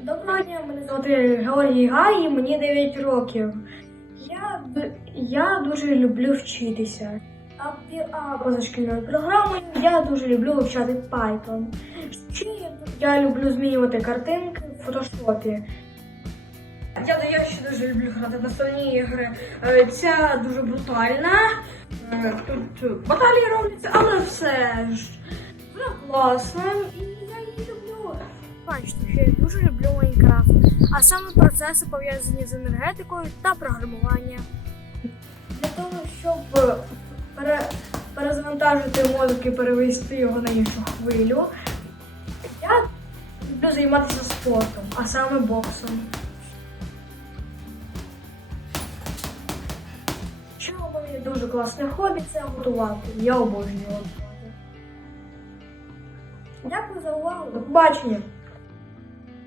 Доброго дня, мене звати Георгій Гай, і мені 9 років. Я, я дуже люблю вчитися. А, а позашкільною програмою я дуже люблю вивчати Python. Ще я, люблю змінювати картинки в фотошопі. Я, я ще дуже люблю грати в настольні ігри. Е, Ця дуже брутальна. Е, Тут баталії робляться, але все ж вона класна. Бачите, що я дуже люблю Майнкрафт, а саме процеси пов'язані з енергетикою та програмуванням. Для того, щоб пере, перезавантажити мозок і перевести його на іншу хвилю, я люблю займатися спортом, а саме боксом. Ще у мене дуже класне хобі це готувати. Я обожнюю готувати. Дякую за увагу. До побачення!